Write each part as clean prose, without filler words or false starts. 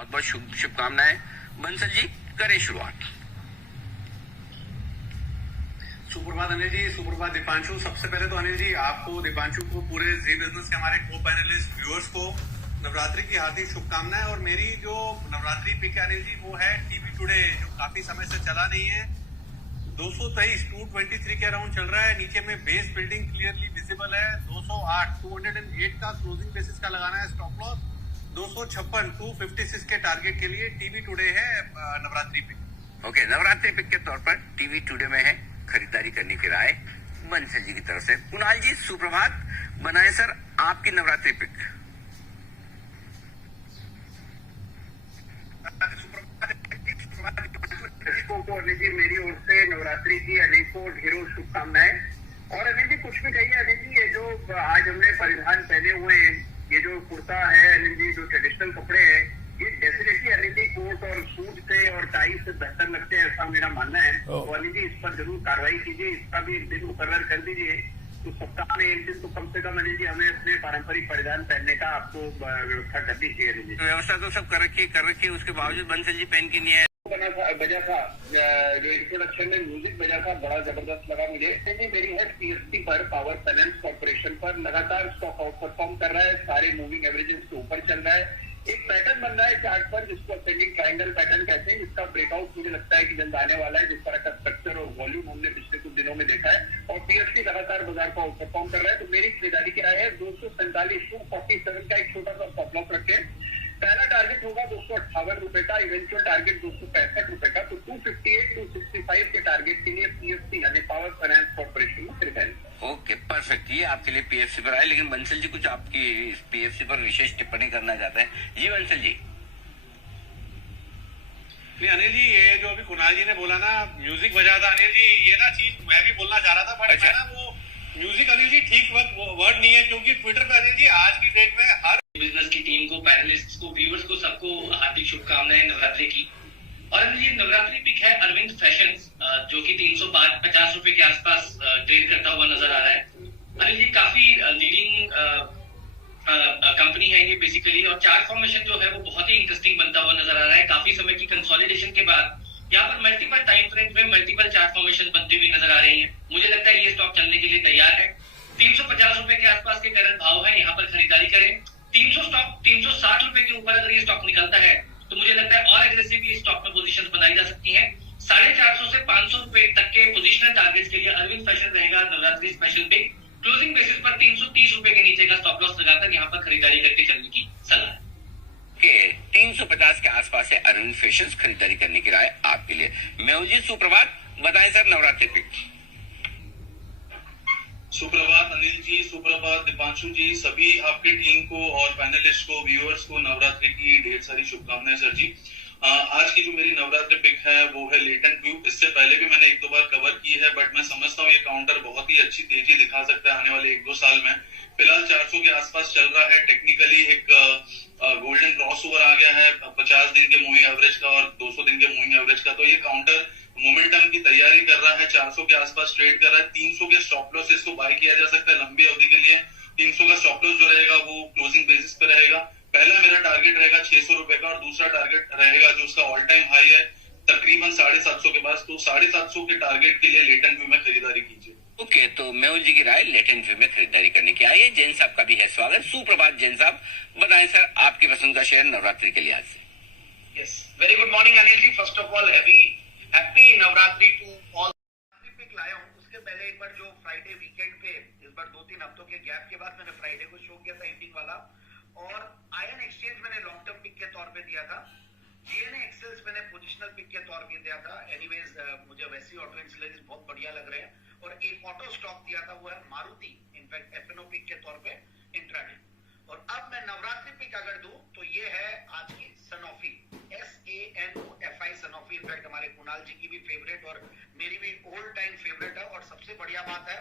बहुत बहुत शुभकामनाएं। बंसल जी करें शुरुआत। सुप्रभात अनिल जी, सुप्रभात दीपांशु। सबसे पहले तो अनिल जी आपको, दीपांशु को, पूरे जी बिजनेस के हमारे को पैनलिस्ट व्यूअर्स को नवरात्रि की हार्दिक शुभकामनाएं। और मेरी जो नवरात्रि पिक है अनिल जी वो है टीवी टुडे, जो काफी समय से चला नहीं है। 223 के अराउंड चल रहा है। नीचे में बेस बिल्डिंग क्लियरली विजिबल है। 208 का क्लोजिंग बेसिस का लगाना है स्टॉप लॉस। 256 के टारगेट के लिए टीवी टुडे है Navratri pick. Okay, Navratri pick के तौर पर टीवी टुडे में है खरीदारी करने की राय बंसल जी की तरफ से। कुणाल जी सुप्रभात, बनाए सर आपकी नवरात्रि पिक। को अनिल जी मेरी ओर से नवरात्रि की अनेकों ढेरों शुभकामनाएं। और अनिल जी कुछ भी कहिए अनिल जी, ये जो आज हमने परिधान पहने हुए हैं, ये जो कुर्ता है अनिल जी, जो ट्रेडिशनल कपड़े हैं, ये डेफिनेटली अनिल जी कोट और सूट से और टाई से बेहतर लगते हैं, ऐसा मेरा मानना है। तो अनिल जी इस पर जरूर कार्रवाई कीजिए, इसका भी दिन मुकर्रर कर दीजिए। तो सप्ताह में एक दिन तो कम से कम अनिल जी हमें अपने पारंपरिक परिधान पहनने का आपको व्यवस्था करनी चाहिए अनिल जी। व्यवस्था तो सब कर रखी है, उसके बावजूद बंसल जी पहन की नहीं है। बजा था जो इंट्रोडक्शन में म्यूजिक बजा था, बड़ा जबरदस्त लगा मुझे। मेरी है पीएसटी पर, पावर फाइनेंस कॉर्पोरेशन पर लगातार स्टॉक आउट परफॉर्म कर रहा है, सारे मूविंग एवरेजेस के ऊपर चल रहा है। एक पैटर्न बन रहा है चार्ट पर जिसको असेंडिंग ट्रायंगल पैटर्न कहते हैं, जिसका ब्रेकआउट मुझे लगता है कि जल्द आने वाला है। जिस तरह का स्ट्रक्चर और वॉल्यूम हमने पिछले कुछ दिनों में देखा है, और पीएसटी लगातार बाजार को आउट परफॉर्म कर रहा है। तो मेरी खरीदारी की राय है 247 का एक छोटा सा स्टॉप लॉस रखें। पहला टारगेट होगा 258 रुपए का, इवेंचुअल टारगेट 265 रुपए का। तो 258 265 के टारगेट के लिए पीएफसी यानी पावर फाइनेंस कॉर्पोरेशन में खरीदारी। Okay, perfect. ये आपके लिए पीएफसी पर आए, लेकिन बंसल जी कुछ आपकी पीएफसी पर विशेष टिप्पणी करना चाहते हैं। जी बंसल जी। नहीं अनिल जी, ये जो अभी कुणाल जी ने बोला ना, म्यूजिक बजा था अनिल जी, ये ना चीज मैं भी बोलना चाह रहा था, बट मैं ना वो म्यूजिक अनिल जी ठीक वर्ड नहीं है, क्योंकि ट्विटर पे अनिल जी आज की डेट में हर बिजनेस की टीम को, पैनलिस्ट्स को, व्यूअर्स को, सबको हार्दिक शुभकामनाएं नवरात्रि की। और अनिल जी नवरात्रि पिक है अरविंद फैशंस, जो कि 350 रुपए के आसपास ट्रेड करता हुआ नजर आ रहा है। अनिल जी काफी लीडिंग कंपनी है ये बेसिकली, और चार्ट फॉर्मेशन जो है वो बहुत ही इंटरेस्टिंग बनता हुआ नजर आ रहा है। काफी समय की कंसोलिडेशन के बाद यहाँ पर मल्टीपल टाइम फ्रेम में मल्टीपल चार्ट फॉर्मेशन बनती हुई नजर आ रही है। मुझे लगता है ये स्टॉक चलने के लिए तैयार है। 350 रुपए के आसपास के करंट भाव है, यहाँ पर खरीदारी करें। 360 रुपए के ऊपर अगर ये स्टॉक निकलता है तो मुझे लगता है और एग्रेसिव ये स्टॉक में पोजीशन बनाई जा सकती है। 450 से 500 रुपए तक के पोजिशनल टारगेट्स के लिए अरविंद फैशन रहेगा Navratri special pick. Closing basis पर 330 रुपए के नीचे का स्टॉप लॉस लगाकर यहाँ पर खरीदारी करके चलने की सलाह है। 350 के आसपास से अरविंद फैशंस खरीदारी करने की राय आपके लिए। मेहुल सुप्रभात, बताएं सर नवरात्रि पिक। सुप्रभात अनिल जी, सुप्रभात दीपांशु जी, सभी आपकी टीम को और पैनलिस्ट को, व्यूअर्स को नवरात्रि की ढेर सारी शुभकामनाएं सर जी। आज की जो मेरी नवरात्रि पिक है वो है लेटेंट व्यू। इससे पहले भी मैंने एक दो बार कवर की है, बट मैं समझता हूँ ये काउंटर बहुत ही अच्छी तेजी दिखा सकता है आने वाले 1-2 साल में। फिलहाल 400 के आसपास चल रहा है। टेक्निकली एक गोल्डन क्रॉस ओवर आ गया है 50 दिन के मूविंग एवरेज का और 200 दिन के मूविंग एवरेज का। तो ये काउंटर मोमेंटम की तैयारी कर रहा है, 400 के आसपास ट्रेड कर रहा है। 300 के स्टॉप लॉस इसको बाय किया जा सकता है लंबी अवधि के लिए। 300 का स्टॉप लॉस जो रहेगा वो क्लोजिंग बेसिस पे रहेगा। पहला मेरा टारगेट रहेगा 600 रुपए का, और दूसरा टारगेट रहेगा जो उसका ऑल टाइम हाई है तकरीबन 750 के पास। तो 750 के टारगेट के लिए लेटेंट व्यू में खरीदारी कीजिए। ओके, तो मेहुल जी की राय लेटेंट व्यू में खरीदारी करने की। आइए जैन साहब का भी है स्वागत। सुप्रभात जैन साहब, बताएं सर आपकी पसंद का शेयर नवरात्रि के लिहाज से। Yes, very good morning Anil ji. First of all happy Navratri to all. Pick लाया हूँ, उसके पहले एक बार जो फ्राइडे वीकेंड पे इस बार 2-3 हफ्तों के गैप के बाद मैंने फ्राइडे को शो किया था ईटिंग वाला, और आयन एक्सचेंज मैंने लॉन्ग टर्म पिक के तौर पे दिया था। जीएनए एक्सेल्स मैंने पोजिशनल पिक के तौर पे दिया था। एनीवेज मुझे वैसे ऑटो इंसुलेंस बहुत बढ़िया लग रहे हैं। और एक ऑटो स्टॉक दिया था वो है मारुति, इनफैक्ट एफएनओ पिक के तौर पे इंट्राडे। और अब मैं नवरात्रि पिक अगर दूं तो ये है आज की सनोफी, SANOFI सनोफी। इनफैक्ट हमारे कुणाल जी की भी फेवरेट और मेरी भी ओल्ड टाइम फेवरेट है। और सबसे बढ़िया बात है,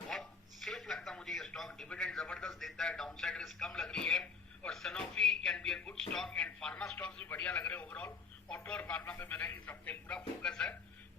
बहुत सेफ लगता मुझे ये स्टॉक। डिविडेंड जबरदस्त देता है, डाउनसाइड रिस्क कम लग रही है, और Sanofi can be a good stock. And pharma stocks भी बढ़िया लग रहे हैं ओवरऑल। ऑटो और फार्मा पे मेरा इस हफ्ते पूरा फोकस है।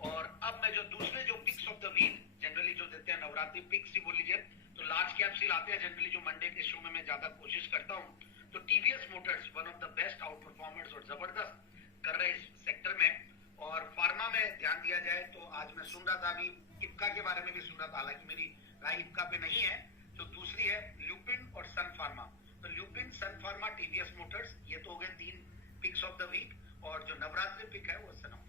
और अब मैं जो दूसरे जो picks of the week generally जो देते हैं नवरात्रि पिक्स ही बोल लीजिए, तो लार्ज कैप्स ही लाते हैं जनरली, जो मंडे के शो में मैं ज्यादा कोशिश करता हूँ। तो TVS Motors one of the best out performers और जबरदस्त कर रहे इस सेक्टर में। और फार्मा में ध्यान दिया जाए तो आज मैं सुन रहा था, अभी इप्का के बारे में भी सुन रहा था, हालांकि मेरी राय इप्का पे नहीं है। तो दूसरी है ल्यूपिन और सन फार्मा। तो ल्यूपिन, सन फार्मा, टीवीएस मोटर्स, ये तो हो गए 3 पिक्स ऑफ द वीक। और जो नवरात्रि पिक है वो सनम।